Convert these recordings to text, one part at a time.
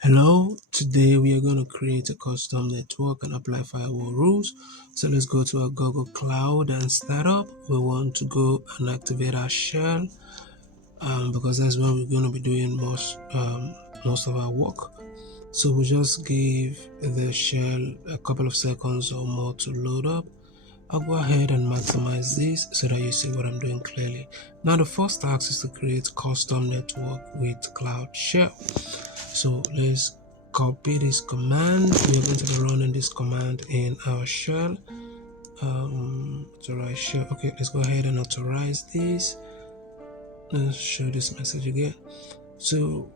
Hello, today we are going to create a custom network and apply firewall rules. So let's go to our Google Cloud and start up. We want to go and activate our shell because that's where we're going to be doing most of our work. So we'll just give the shell a couple of seconds or more to load up. I'll go ahead and maximize this so that you see what I'm doing clearly. Now the first task is to create custom network with Cloud Shell. So let's copy this command. We are going to be running this command in our shell. Authorize shell. Okay, let's go ahead and authorize this. Let's show this message again. So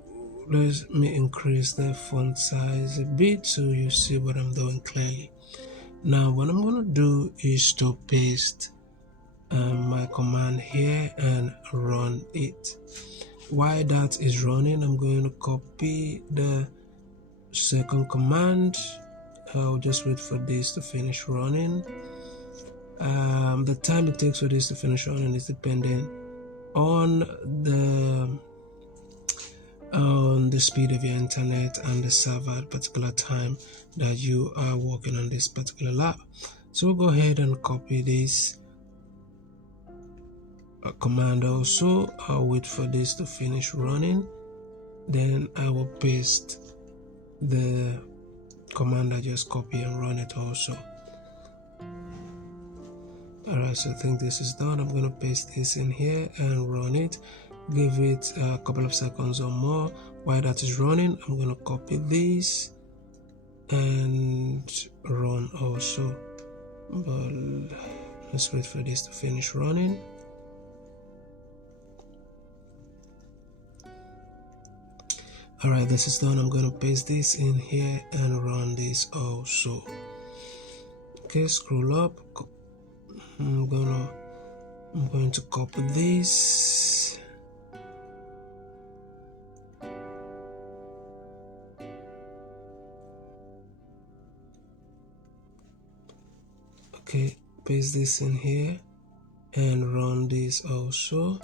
let me increase the font size a bit so you see what I'm doing clearly. Now what I'm going to do is to paste my command here and run it. While that is running, I'm going to copy the second command. I'll just wait for this to finish running. The time it takes for this to finish running is dependent on the speed of your internet and the server at a particular time that you are working on this particular lab. So we'll go ahead and copy this command also. I'll wait for this to finish running, then I will paste the command I just copy and run it also. Alright, so I think this is done. I'm going to paste this in here and run it. Give it a couple of seconds or more. While that is running, I'm going to copy this and run also. But let's wait for this to finish running. Alright, this is done. I'm going to paste this in here and run this also. Okay, scroll up. I'm going to copy this. Okay, paste this in here and run this also.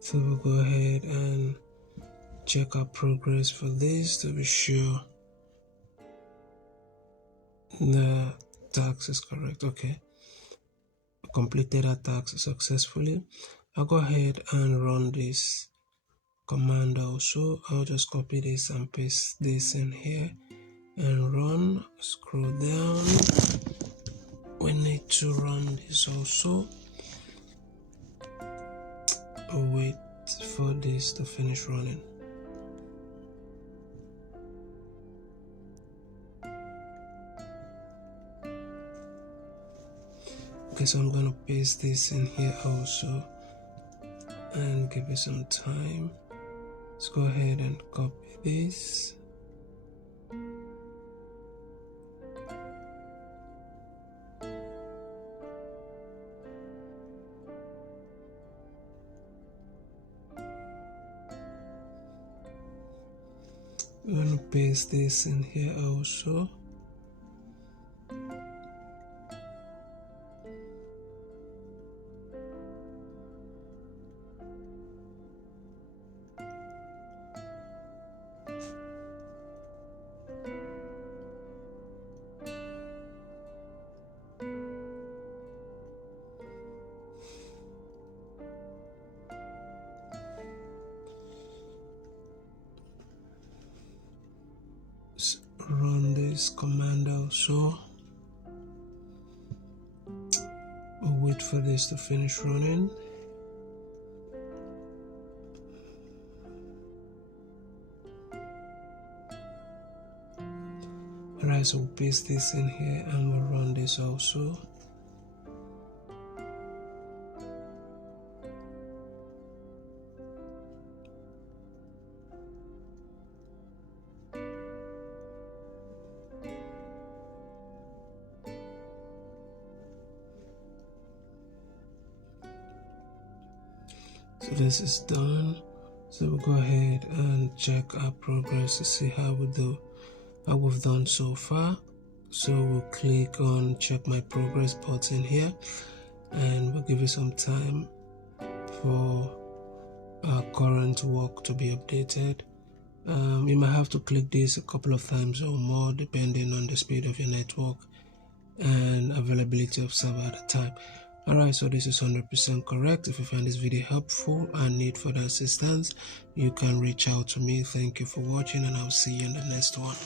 So we'll go ahead and check our progress for this to be sure the task is correct. Okay, completed our task successfully. I'll go ahead and run this command also. I'll just copy this and paste this in here and run. Scroll down. We need to run this also. Wait for this to finish running. Okay, so I'm going to paste this in here also and give it some time. Let's go ahead and copy this. I'm going to paste this in here also. Run this command also. We'll wait for this to finish running. Alright, so we'll paste this in here and we'll run this also. So this is done. So we'll go ahead and check our progress to see how we've done so far. So we'll click on check my progress button here, and we'll give it some time for our current work to be updated. You might have to click this a couple of times or more depending on the speed of your network and availability of server at the time. Alright, so this is 100% correct. If you find this video helpful and need further assistance, you can reach out to me. Thank you for watching, and I'll see you in the next one.